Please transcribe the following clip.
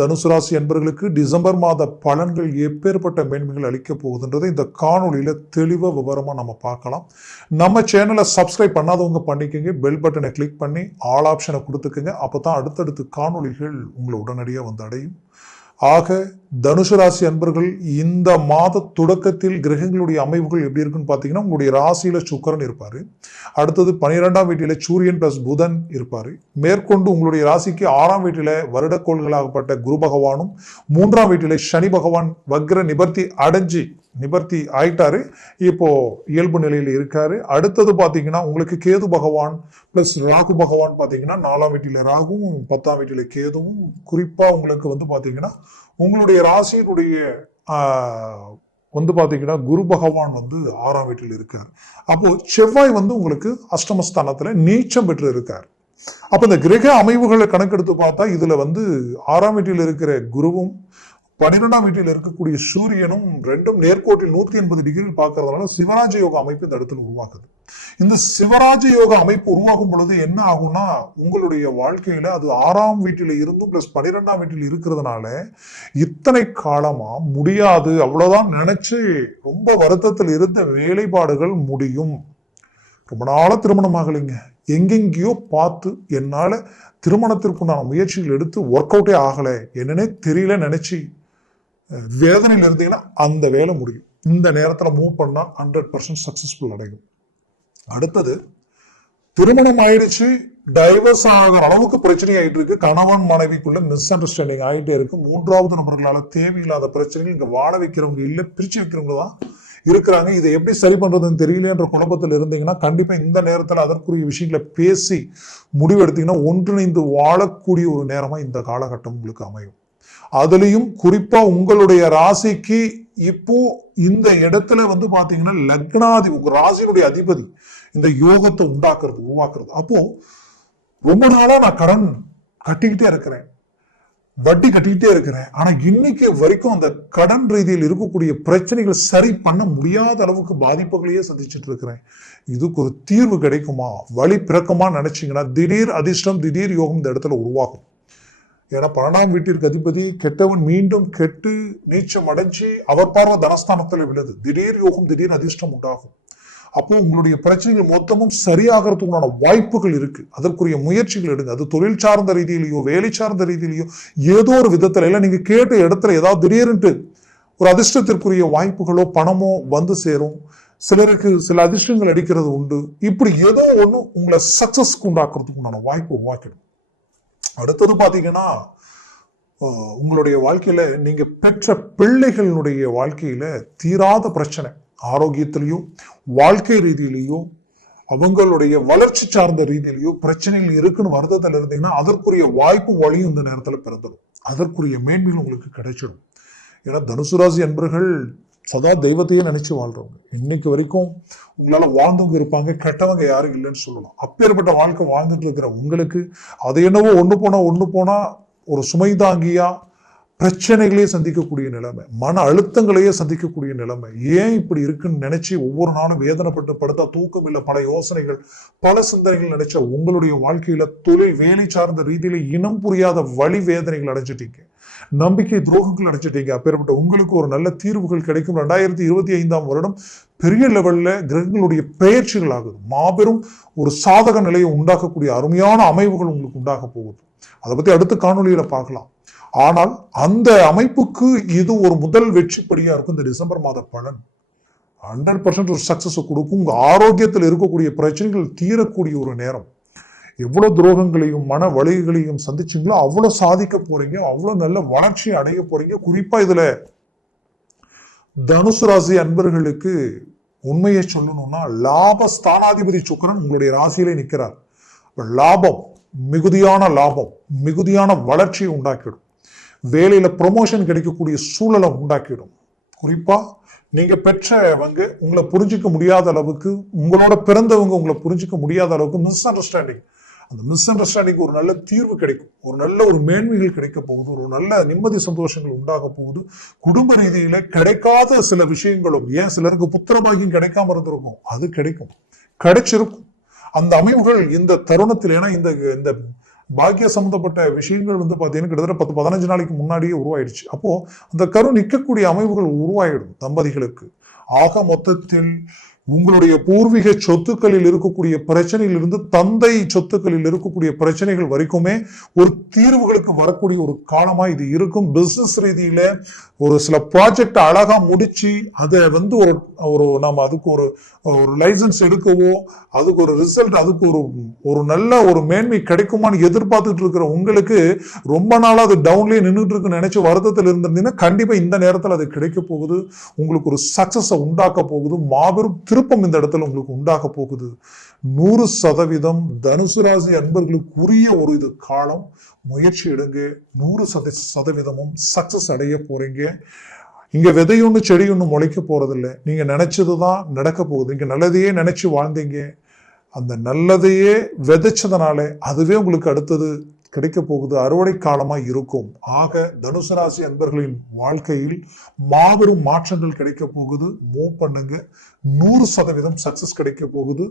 தனுசு ராசி என்பவர்களுக்கு டிசம்பர் மாத பலன்கள் எப்பேற்பட்ட மேன்மைகள் அளிக்க போகுதுன்றதை இந்த காணொலியில தெளிவாக விவரமா நம்ம பார்க்கலாம். நம்ம சேனலை சப்ஸ்கிரைப் பண்ணாதவங்க பண்ணிக்கோங்க, பெல் பட்டனை கிளிக் பண்ணி ஆல் ஆப்ஷனை கொடுத்துக்கோங்க. அப்பதான் அடுத்தடுத்து காணொலிகள் உங்களை உடனடியாக வந்து அடையும். ஆக தனுசு ராசி அன்பர்கள் இந்த மாத தொடக்கத்தில் கிரகங்களுடைய அமைவுகள் எப்படி இருக்குன்னு பார்த்தீங்கன்னா, உங்களுடைய ராசியில சுக்கிரன் இருப்பாரு. அடுத்தது 12ஆம் வீட்டில சூரியன் பிளஸ் புதன் இருப்பாரு. மேற்கொண்டு உங்களுடைய ராசிக்கு 6ஆம் வீட்டில வருடக்கோள்களாகப்பட்ட குரு பகவானும், 3ஆம் வீட்டில சனி பகவான் வக்ர நிபர்த்தி ஆயிட்டாரு. இப்போ இயல்பு நிலையில் இருக்காரு. அடுத்தது பாத்தீங்கன்னா உங்களுக்கு கேது பகவான் பிளஸ் ராகு பகவான் பாத்தீங்கன்னா 4ஆம் வீட்டில ராகுவும் 10ஆம் வீட்டில கேதுவும், குறிப்பா உங்களுக்கு வந்து பாத்தீங்கன்னா உங்களுடைய ராசியினுடைய வந்து பாத்தீங்கன்னா குரு பகவான் வந்து 6ஆம் வீட்டில் இருக்கார். அப்போ செவ்வாய் வந்து உங்களுக்கு அஷ்டமஸ்தானத்துல நீச்சம் பெற்று இருக்கார். அப்ப இந்த கிரக அமைவுகளை கணக்கெடுத்து பார்த்தா இதுல வந்து 6ஆம் வீட்டில் இருக்கிற குருவும் 12ஆம் வீட்டில் இருக்கக்கூடிய சூரியனும் ரெண்டும் நேர்கோட்டில் 180 டிகிரியில் பார்க்கறதுனால சிவராஜ யோக அமைப்பு இந்த இடத்துல உருவாக்குது. இந்த சிவராஜ யோக அமைப்பு உருவாகும் பொழுது என்ன ஆகும்னா, உங்களுடைய வாழ்க்கையில அது 6ஆம் வீட்டில இருந்தும் பிளஸ் 12ஆம் வீட்டில் இருக்கிறதுனால இத்தனை காலமா முடியாது அவ்வளவுதான் நினைச்சு ரொம்ப வருத்தத்தில் இருந்த வேலைப்பாடுகள் முடியும். ரொம்ப நாள திருமணம் ஆகலைங்க, எங்கெங்கேயோ பார்த்து என்னால திருமணத்திற்குண்டான முயற்சிகள் எடுத்து ஒர்க் அவுட்டே ஆகலை, என்னன்னே தெரியல நினைச்சு வேதனையில் இருந்தீங்கன்னா அந்த வேலை முடியும். இந்த நேரத்தில் மூவ் பண்ணா 100% சக்சஸ்ஃபுல் அடையும். அடுத்தது திருமணம் ஆயிடுச்சு, டைவர்ஸ் ஆகிற அளவுக்கு பிரச்சனை ஆயிட்டு இருக்கு, கணவன் மனைவிக்குள்ள மிஸ் அண்டர்ஸ்டாண்டிங் ஆகிட்டே இருக்கு, 3வது நபர்களால தேவையில்லாத பிரச்சனைகள் இங்க வாழ வைக்கிறவங்க இல்ல பிரிச்சு வைக்கிறவங்க தான் இருக்கிறாங்க. இதை எப்படி சரி பண்றதுன்னு தெரியலன்ற குழப்பத்தில் இருந்தீங்கன்னா கண்டிப்பா இந்த நேரத்தில் அதற்குரிய விஷயங்களை பேசி முடிவெடுத்தீங்கன்னா ஒன்றிணைந்து வாழக்கூடிய ஒரு நேரமா இந்த காலகட்டம் உங்களுக்கு அமையும். அதுலயும் குறிப்பா உங்களுடைய ராசிக்கு இப்போ இந்த இடத்துல வந்து பாத்தீங்கன்னா லக்னாதிபதி, உங்க ராசியினுடைய அதிபதி இந்த யோகத்தை உருவாக்குறது. அப்போ ரொம்ப நாளா நான் கடன் கட்டிக்கிட்டே இருக்கிறேன், வட்டி கட்டிக்கிட்டே இருக்கிறேன், ஆனா இன்னைக்கு வரைக்கும் அந்த கடன் ரீதியில் இருக்கக்கூடிய பிரச்சனைகள் சரி பண்ண முடியாத அளவுக்கு பாதிப்புகளையே சந்திச்சுட்டு இருக்கிறேன். இதுக்கு ஒரு தீர்வு கிடைக்குமா, வழி பிறக்குமா நினைச்சீங்கன்னா திடீர் அதிர்ஷ்டம், திடீர் யோகம் இந்த இடத்துல உருவாகும். ஏன்னா 12ஆம் வீட்டிற்கு அதிபதி கெட்டவன் மீண்டும் கெட்டு நீச்சம் அடைஞ்சு அவர் பார்வை தனஸ்தானத்துல விழுது. திடீர் யோகம், திடீர் அதிர்ஷ்டம் உண்டாகும். அப்போ உங்களுடைய பிரச்சனைகள் மொத்தமும் சரியாகிறதுக்குண்டான வாய்ப்புகள் இருக்கு. அதற்குரிய முயற்சிகள் எடுங்க. அது தொழில் சார்ந்த ரீதியிலையோ வேலை சார்ந்த ரீதியிலையோ ஏதோ ஒரு விதத்துல இல்லை, நீங்க கேட்ட இடத்துல ஏதாவது திடீர்னு ஒரு அதிர்ஷ்டத்திற்குரிய வாய்ப்புகளோ பணமோ வந்து சேரும். சிலருக்கு சில அதிர்ஷ்டங்கள் அடிக்கிறது உண்டு. இப்படி ஏதோ ஒண்ணு உங்களை சக்சஸ்க்கு உண்டாக்குறதுக்கு உண்டான வாய்ப்பு உருவாக்கிடும். அடுத்தது பாத்தீங்கன்னா உங்களுடைய வாழ்க்கையில நீங்க பெற்ற பிள்ளைகளுடைய வாழ்க்கையில தீராத பிரச்சனை, ஆரோக்கியத்திலேயோ வாழ்க்கை ரீதியிலேயோ அவங்களுடைய வளர்ச்சி சார்ந்த ரீதியிலேயோ பிரச்சனைகள் இருக்குன்னு வருத்தத்தில் இருந்தீங்கன்னா அதற்குரிய வாய்ப்பு வழியும் இந்த நேரத்துல பிறந்துடும். அதற்குரிய மேன்மைகள் உங்களுக்கு கிடைச்சிடும். ஏன்னா தனுசு ராசி அன்பர்கள் சதா தெய்வத்தையே நினைச்சு வாழ்றவங்க. இன்னைக்கு வரைக்கும் உங்களால வாழ்ந்தவங்க இருப்பாங்க, கெட்டவங்க யாரும் இல்லைன்னு சொல்லலாம். அப்பேற்பட்ட வாழ்க்கை வாழ்ந்துட்டு இருக்கிற உங்களுக்கு அது என்னவோ ஒண்ணு போனா ஒரு சுமை தாங்கியா பிரச்சனைகளையே சந்திக்கக்கூடிய நிலைமை, மன அழுத்தங்களையே சந்திக்கக்கூடிய நிலைமை. ஏன் இப்படி இருக்குன்னு நினைச்சு ஒவ்வொரு நாளும் வேதனைப்பட்டு படுத்தா தூக்கம் இல்லை, பல யோசனைகள் பல சிந்தனைகள் நினைச்ச உங்களுடைய வாழ்க்கையில தொழில் வேலை சார்ந்த ரீதியில இனம் புரியாத வழி வேதனைகள் அடைஞ்சிட்டீங்க, நம்பிக்கை துரோகங்கள் அடைஞ்சிட்டீங்க. அப்பேற்பட்ட உங்களுக்கு ஒரு நல்ல தீர்வுகள் கிடைக்கும். 2025ஆம் வருடம் பெரிய லெவல்ல கிரகங்களுடைய பெயர்ச்சிகள் ஆகுது. மாபெரும் ஒரு சாதக நிலையை உண்டாக்கக்கூடிய அருமையான அமைவுகள் உங்களுக்கு உண்டாக போகுது. அதை பத்தி அடுத்த காணொலியில பார்க்கலாம். ஆனால் அந்த அமைப்புக்கு இது ஒரு முதல் வெற்றிப்படியா இருக்கும். இந்த டிசம்பர் மாத பலன் 100% ஒரு சக்சஸ் கொடுக்கும். உங்க ஆரோக்கியத்தில் இருக்கக்கூடிய பிரச்சனைகள் தீரக்கூடிய ஒரு நேரம். எவ்வளவு துரோகங்களையும் மன வலிகளையும் சந்திச்சீங்களோ அவ்வளவு சாதிக்க போறீங்க, அவ்வளவு நல்ல வளர்ச்சி அடைய போறீங்க. குறிப்பா இதுல தனுசு ராசி அன்பர்களுக்கு உண்மையை சொல்லணும்னா லாபஸ்தானாதிபதி சுக்கிரன் உங்களுடைய ராசியிலே நிற்கிறார். லாபம், மிகுதியான லாபம், மிகுதியான வளர்ச்சியை உண்டாக்கிடும். வேலையில ப்ரொமோஷன் கிடைக்கக்கூடிய சூழலை உண்டாக்கிடும். குறிப்பா நீங்க பெற்றவங்க உங்களை புரிஞ்சிக்க முடியாத அளவுக்கு, உங்களோட பிறந்தவங்க உங்களை புரிஞ்சிக்க முடியாத அளவுக்கு மிஸ் அண்டர்ஸ்டாண்டிங், அந்த மிஸ் அண்டர்ஸ்டாண்டிங் ஒரு நல்ல தீர்வு கிடைக்கும். ஒரு நல்ல ஒரு மேன்மைகள் கிடைக்க போகுது. ஒரு நல்ல நிம்மதி சந்தோஷங்கள் உண்டாக போகுது. குடும்ப ரீதியில கிடைக்காத சில விஷயங்களும், ஏன் சிலருக்கு புத்திரபாகியம் கிடைக்காம இருந்திருக்கும், அது கிடைக்கும், கிடைச்சிருக்கும். அந்த அமைவுகள் இந்த தருணத்தில், ஏன்னா இந்த பாக்கிய சம்பந்தப்பட்ட விஷயங்கள் வந்து பார்த்தீங்கன்னா கிட்டத்தட்ட 10-15 நாளைக்கு முன்னாடியே உருவாயிடுச்சு. அப்போ அந்த கரு நிற்கக்கூடிய அமைப்புகள் உருவாயிடும் தம்பதிகளுக்கு. ஆக மொத்தத்தில் உங்களுடைய பூர்வீக சொத்துக்களில் இருக்கக்கூடிய பிரச்சனையிலிருந்து தந்தை சொத்துக்களில் இருக்கக்கூடிய பிரச்சனைகள் வரைக்குமே ஒரு தீர்வுகளுக்கு வரக்கூடிய ஒரு காலமா இது இருக்கும். பிசினஸ் ரீதியில ஒரு சில ப்ராஜெக்ட் அழகா முடிச்சு அதை வந்து ஒரு நம்ம அதுக்கு ஒரு லைசன்ஸ் எடுக்கவோ, அதுக்கு ஒரு ரிசல்ட், அதுக்கு ஒரு நல்ல ஒரு மேன்மை கிடைக்குமான்னு எதிர்பார்த்துட்டு இருக்கிற உங்களுக்கு ரொம்ப நாளா அது டவுன்லயே நின்றுட்டு இருக்குன்னு நினைச்சு வருத்தத்தில் இருந்திருந்தீங்கன்னா கண்டிப்பா இந்த நேரத்தில் அது கிடைக்க போகுது. உங்களுக்கு ஒரு சக்சஸை உண்டாக்க போகுது. மாபெரும் திருப்பம் இந்த இடத்துல உங்களுக்கு உண்டாக போகுது. 100% தனுசு ராசி அன்பர்களுக்குரிய ஒரு இது காலம். முயற்சி எடுங்க. 100% சக்சஸ் அடைய போறீங்க. இங்க விதையொன்னு செடி ஒண்ணு முளைக்க போறதில்ல. நீங்க நினைச்சதுதான் நடக்க போகுது. நீங்க நல்லதையே நினைச்சு வாழ்ந்தீங்க. அந்த நல்லதையே விதைச்சதுனால அதுவே உங்களுக்கு அடுத்தது கிடைக்க போகுது. அறுவடை காலமா இருக்கும். ஆக தனுசு ராசி அன்பர்களின் வாழ்க்கையில் மாபெரும் மாற்றங்கள் கிடைக்க போகுது. மூவ் பண்ணுங்க. 100% சக்சஸ் கிடைக்க போகுது.